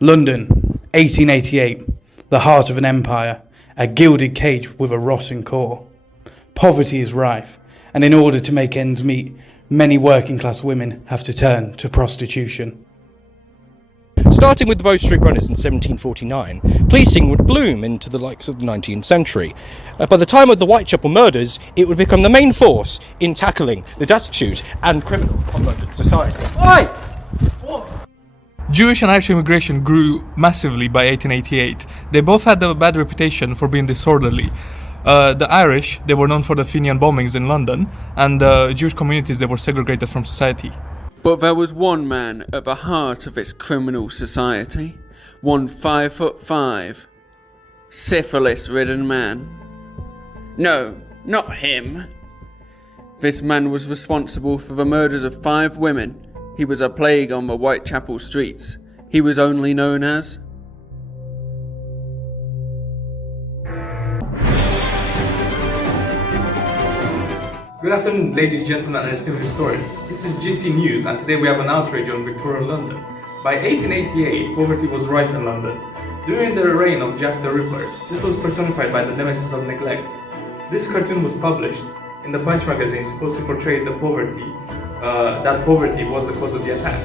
London, 1888, the heart of an empire, a gilded cage with a rotten core. Poverty is rife, and in order to make ends meet, many working class women have to turn to prostitution. Starting with the Bow Street Runners in 1749, policing would bloom into the likes of the 19th century. By the time of the Whitechapel murders, it would become the main force in tackling the destitute and criminal of London society. Why? What? Jewish and Irish immigration grew massively by 1888. They both had a bad reputation for being disorderly. The Irish, they were known for the Fenian bombings in London, and the Jewish communities, they were segregated from society. But there was one man at the heart of its criminal society, one 5'5", syphilis-ridden man. No, not him. This man was responsible for the murders of 5 women. He was a plague on the Whitechapel streets. He was only known as... Good afternoon, ladies and gentlemen and esteemed historians. This is GC News, and today we have an outrage on Victorian London. By 1888, poverty was rife in London. During the reign of Jack the Ripper, this was personified by the nemesis of neglect. This cartoon was published in the Punch magazine, supposed to portray the poverty, that poverty was the cause of the attack.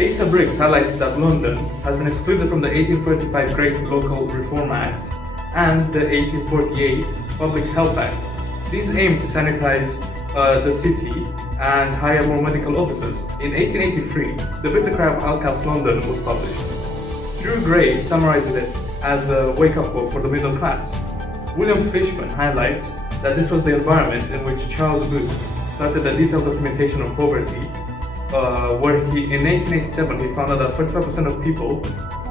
Asa Briggs highlights that London has been excluded from the 1835 Great Local Reform Act and the 1848 Public Health Act. These aim to sanitize the city and hire more medical officers. In 1883, the Bitter Cry of Outcast London was published. Drew Gray summarizes it as a wake-up call for the middle class. William Fishman highlights that this was the environment in which Charles Booth started a detailed documentation of poverty, where in 1887 he found out that 45% of people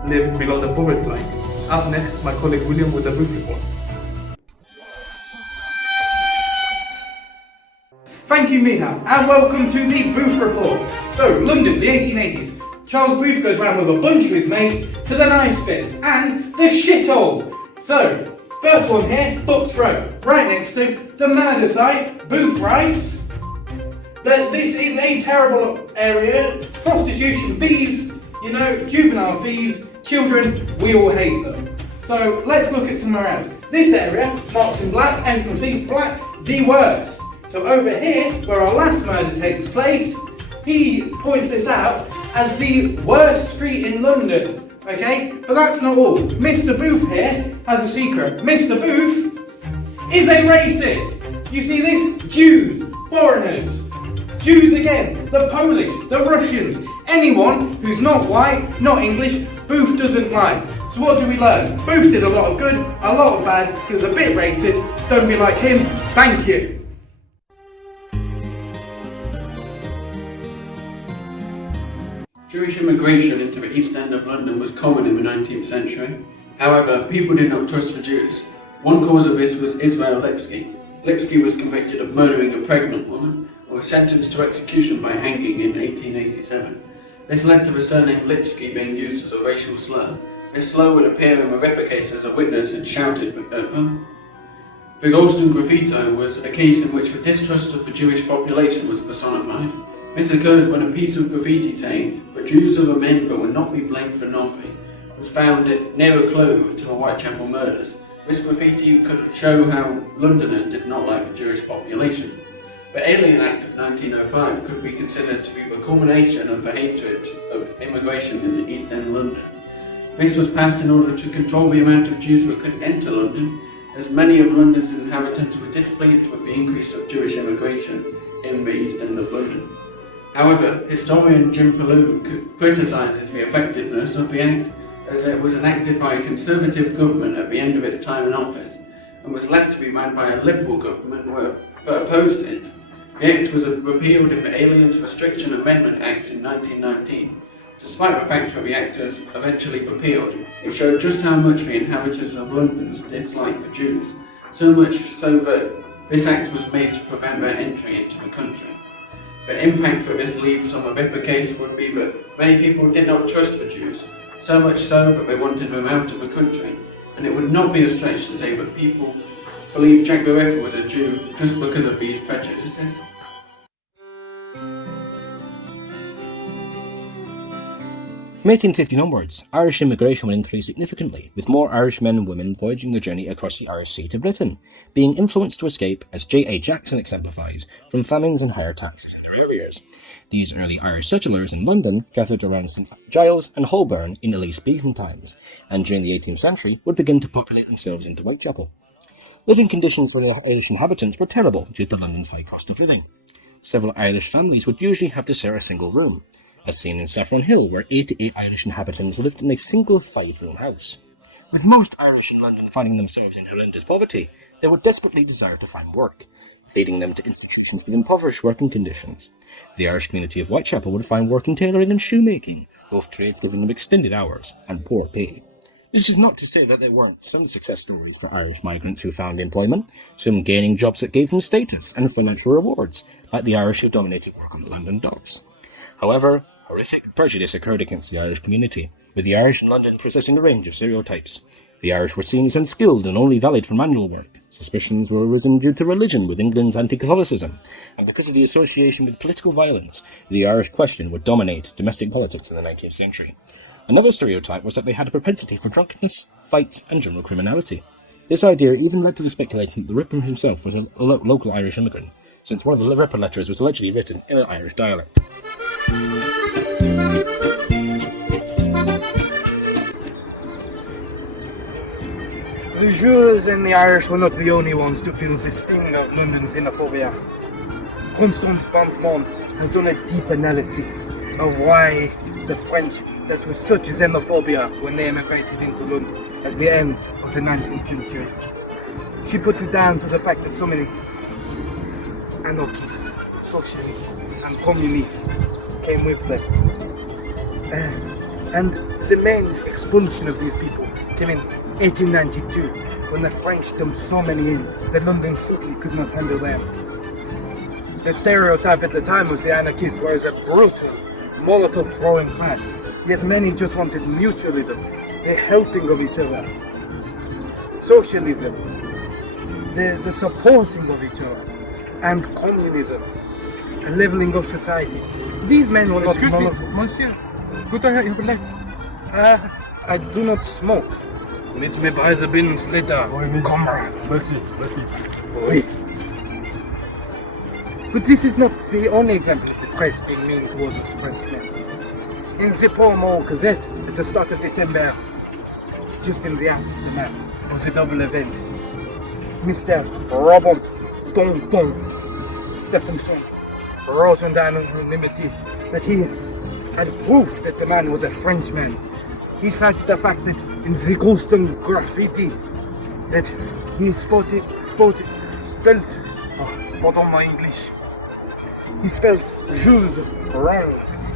lived below the poverty line. Up next, my colleague William with the Booth Report. Thank you, Miha, and welcome to the Booth Report. So, London, the 1880s. Charles Booth goes round with a bunch of his mates to the nice bits and the shithole. So, first one here, Bucks Row, right next to the murder site. Booth writes that this is a terrible area, prostitution, thieves, juvenile thieves, children, we all hate them. So, let's look at somewhere else. This area, marked in black, and you can see black, the worst. So over here, where our last murder takes place, he points this out as the worst street in London, okay? But that's not all. Mr. Booth here has a secret. Mr. Booth is a racist. You see this? Jews, foreigners, Jews again, the Polish, the Russians, anyone who's not white, not English, Booth doesn't like. So what do we learn? Booth did a lot of good, a lot of bad, he was a bit racist, don't be like him, thank you. Jewish immigration into the East End of London was common in the 19th century. However, people did not trust the Jews. One cause of this was Israel Lipsky. Lipsky was convicted of murdering a pregnant woman and was sentenced to execution by hanging in 1887. This led to the surname Lipsky being used as a racial slur. This slur would appear in the Ripper case as a witness had shouted the Golston Graffito was a case in which the distrust of the Jewish population was personified. This occurred when a piece of graffiti saying, "The Jews are the men but will not be blamed for nothing," was found near a clove to the Whitechapel murders. This graffiti could show how Londoners did not like the Jewish population. The Alien Act of 1905 could be considered to be the culmination of the hatred of immigration in the East End London. This was passed in order to control the amount of Jews that could enter London, as many of London's inhabitants were displeased with the increase of Jewish immigration in the East End of London. However, historian Jim Pellew criticises the effectiveness of the Act as it was enacted by a Conservative government at the end of its time in office and was left to be run by a Liberal government that opposed it. The Act was repealed in the Aliens Restriction Amendment Act in 1919. Despite the fact that the Act was eventually repealed, it showed just how much the inhabitants of London disliked the Jews, so much so that this Act was made to prevent their entry into the country. The impact that this leaves on the Ripper case would be that many people did not trust the Jews, so much so that they wanted them out of the country, and it would not be a stretch to say that people believed Jack the Ripper was a Jew just because of these prejudices. From 1850 onwards, Irish immigration would increase significantly, with more Irish men and women voyaging their journey across the Irish Sea to Britain, being influenced to escape, as J.A. Jackson exemplifies, from famines and higher taxes in their areas. These early Irish settlers in London gathered around St Giles and Holborn in Elizabethan times, and during the 18th century would begin to populate themselves into Whitechapel. Living conditions for the Irish inhabitants were terrible due to London's high cost of living. Several Irish families would usually have to share a single room, as seen in Saffron Hill, where 88 Irish inhabitants lived in a single 5-room house. With most Irish in London finding themselves in horrendous poverty, they would desperately desire to find work, leading them to institutions with impoverished working conditions. The Irish community of Whitechapel would find work in tailoring and shoemaking, both trades giving them extended hours and poor pay. This is not to say that there weren't some success stories for Irish migrants who found employment, some gaining jobs that gave them status and financial rewards, like the Irish who dominated work on the London docks. However, horrific prejudice occurred against the Irish community, with the Irish in London possessing a range of stereotypes. The Irish were seen as unskilled and only valid for manual work. Suspicions were arisen due to religion with England's anti-Catholicism, and because of the association with political violence, the Irish question would dominate domestic politics in the 19th century. Another stereotype was that they had a propensity for drunkenness, fights, and general criminality. This idea even led to the speculation that the Ripper himself was a local Irish immigrant, since one of the Ripper letters was allegedly written in an Irish dialect. The Jews and the Irish were not the only ones to feel the sting of London xenophobia. Constance Bantmont has done a deep analysis of why the French that was such xenophobia when they emigrated into London at the end of the 19th century. She put it down to the fact that so many anarchists, socialists and communists came with them. And the main expulsion of these people came in 1892 when the French dumped so many in that London simply could not handle them. The stereotype at the time was the anarchists were a brutal, Molotov-throwing class, yet many just wanted mutualism, the helping of each other, socialism, the supporting of each other, and communism, a leveling of society. These men were not Molotov. Monsieur, could I have your leg? I do not smoke. Meet me by the bins later, comrade. Merci. Oui. But this is not the only example of the press being mean towards us Frenchmen. In the Pall Mall Gazette, at the start of December, just in the aftermath of the double event, Mr. Robert Tonton Stephenson wrote on anonymity that he had proof that the man was a Frenchman. He cited the fact that in the Goulston graffiti that he spelt, pardon my English, he spelled Jews wrong.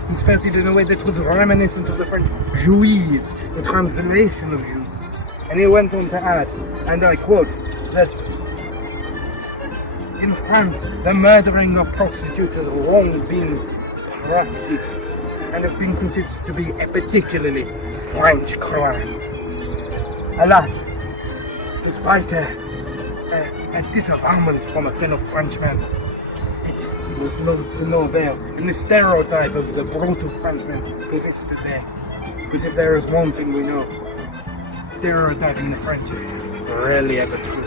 He spelled it in a way that was reminiscent of the French Juifs, the translation of Jews. And he went on to add, and I quote, that in France, the murdering of prostitutes has long been practiced and has been considered to be a particularly French crime. Alas, despite a disavowalment from a fellow Frenchman, it was to no avail, and the stereotype of the brutal Frenchman persisted there. Because if there is one thing we know, stereotyping the French is rarely ever true.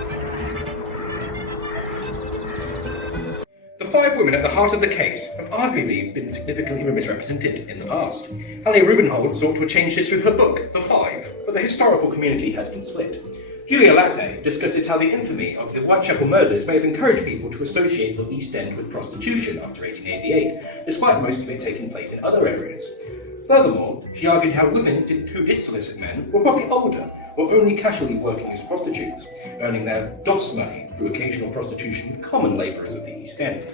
The 5 women at the heart of the case have arguably been significantly misrepresented in the past. Hallie Rubenhold sought to change this with her book, The Five, but the historical community has been split. Julia Latte discusses how the infamy of the Whitechapel murders may have encouraged people to associate the East End with prostitution after 1888, despite most of it taking place in other areas. Furthermore, she argued how women who did solicit men were probably older or only casually working as prostitutes, earning their DOS money through occasional prostitution with common labourers of the East End.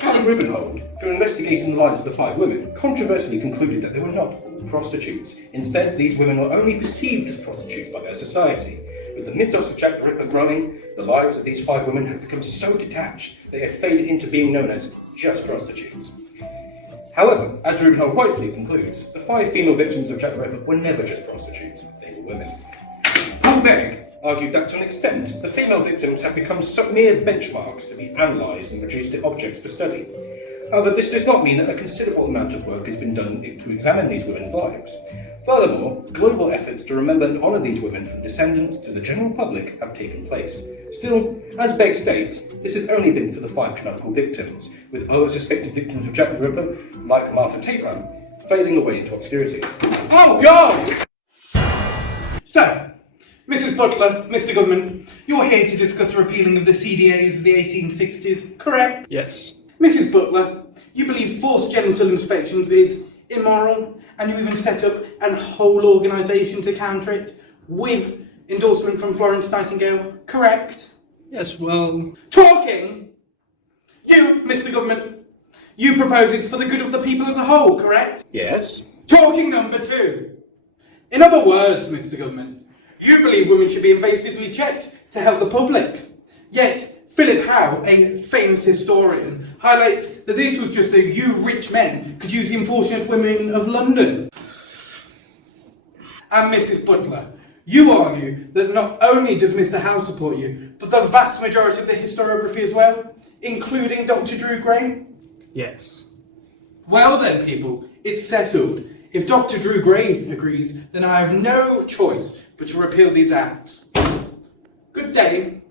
Hallie Rubenhold, through investigating the lives of the 5 women, controversially concluded that they were not prostitutes. Instead, these women were only perceived as prostitutes by their society. With the mythos of Jack the Ripper growing, the lives of these 5 women had become so detached they had faded into being known as just prostitutes. However, as Rubenhold rightfully concludes, the 5 female victims of Jack the Ripper were never just prostitutes, they were women. Paul Beck argued that to an extent, the female victims had become mere benchmarks to be analysed and reduced to objects for study. However, this does not mean that a considerable amount of work has been done to examine these women's lives. Furthermore, global efforts to remember and honour these women from descendants to the general public have taken place. Still, as Beck states, this has only been for the 5 canonical victims, with other suspected victims of Jack the Ripper, like Martha Taperam, fading away into obscurity. Oh God! So, Mrs. Butler, Mr. Government, you're here to discuss the repealing of the CDAs of the 1860s, correct? Yes. Mrs. Butler, you believe forced genital inspections is immoral, and you even set up a whole organisation to counter it, with endorsement from Florence Nightingale, correct? Yes, well... Talking! You, Mr. Government, you propose it's for the good of the people as a whole, correct? Yes. Talking number 2. In other words, Mr. Government, you believe women should be invasively checked to help the public. Yet, Philip Howe, a famous historian, highlights that this was just so you rich men could use the unfortunate women of London. And Mrs. Butler, you argue that not only does Mr. Howe support you, but the vast majority of the historiography as well, including Dr. Drew Gray? Yes. Well then, people, it's settled. If Dr. Drew Gray agrees, then I have no choice but to repeal these acts. Good day.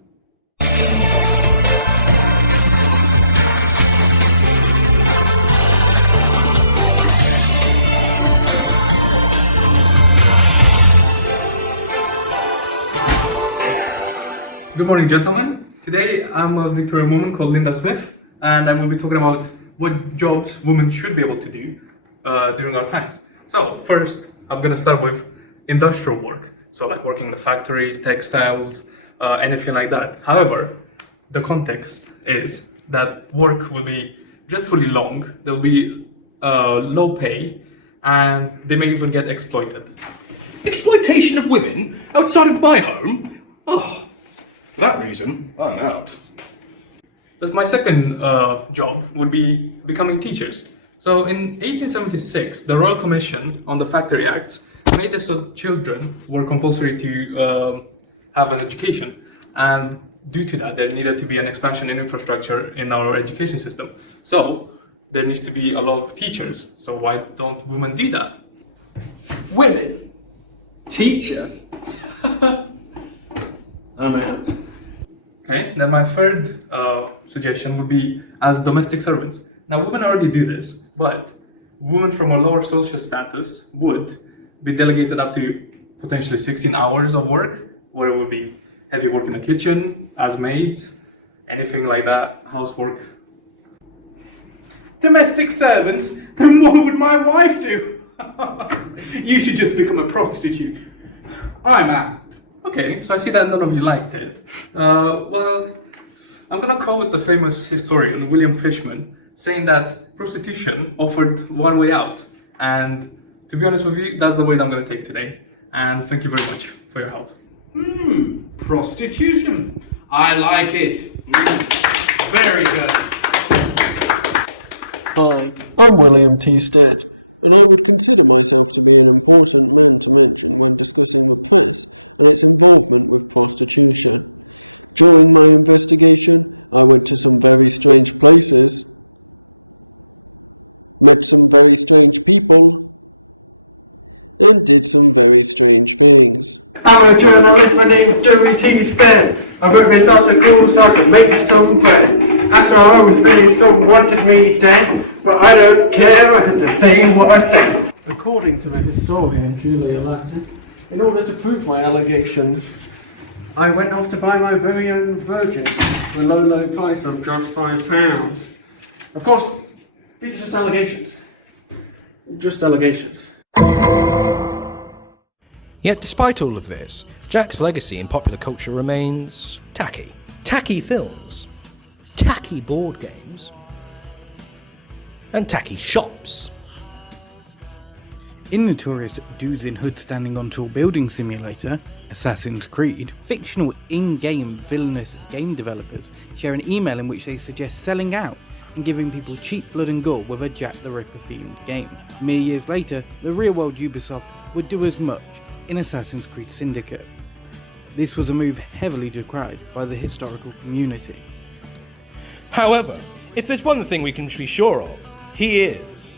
Good morning, gentlemen. Today I'm a Victorian woman called Linda Smith, and I will be talking about what jobs women should be able to do during our times. So first, I'm gonna start with industrial work. So like working in the factories, textiles, anything like that. However, the context is that work will be dreadfully long, there'll be low pay, and they may even get exploited. Exploitation of women outside of my home? Oh, for that reason, I'm out. But my second job would be becoming teachers. So in 1876, the Royal Commission on the Factory Acts made it so children were compulsory to have an education. And due to that, there needed to be an expansion in infrastructure in our education system. So there needs to be a lot of teachers. So why don't women do that? Women? Teachers? I'm out. Okay, then my third suggestion would be as domestic servants. Now, women already do this, but women from a lower social status would be delegated up to potentially 16 hours of work, where it would be heavy work in the kitchen, as maids, anything like that, housework. Domestic servants? Then what would my wife do? You should just become a prostitute. I'm out. Okay, so I see that none of you liked it. Well, I'm gonna quote the famous historian William Fishman, saying that prostitution offered one way out. And to be honest with you, that's the way that I'm gonna take today. And thank you very much for your help. Prostitution. I like it. Very good. Hi, I'm William T. Stead, and I would consider myself to be an important man to mention when discussing my case and its involvement with prostitution. During my investigation, I went to some very strange places, met some very strange people, and did some very strange things. I'm a journalist, my name's Joey T. Stead. I wrote this article so I could make some bread. After I was finished, someone wanted me dead, but I don't care, I had to say what I said. According to the historian Julia Latin, in order to prove my allegations, I went off to buy my very own virgin for a low price of just £5. Of course, these are just allegations. Just allegations. Yet despite all of this, Jack's legacy in popular culture remains tacky. Tacky films, tacky board games, and tacky shops. In Notorious Dudes in Hood Standing on Tall Building Simulator, Assassin's Creed, fictional in-game villainous game developers share an email in which they suggest selling out and giving people cheap blood and gore with a Jack the Ripper themed game. Mere years later, the real-world Ubisoft would do as much in Assassin's Creed Syndicate. This was a move heavily decried by the historical community. However, If there's one thing we can be sure of, he is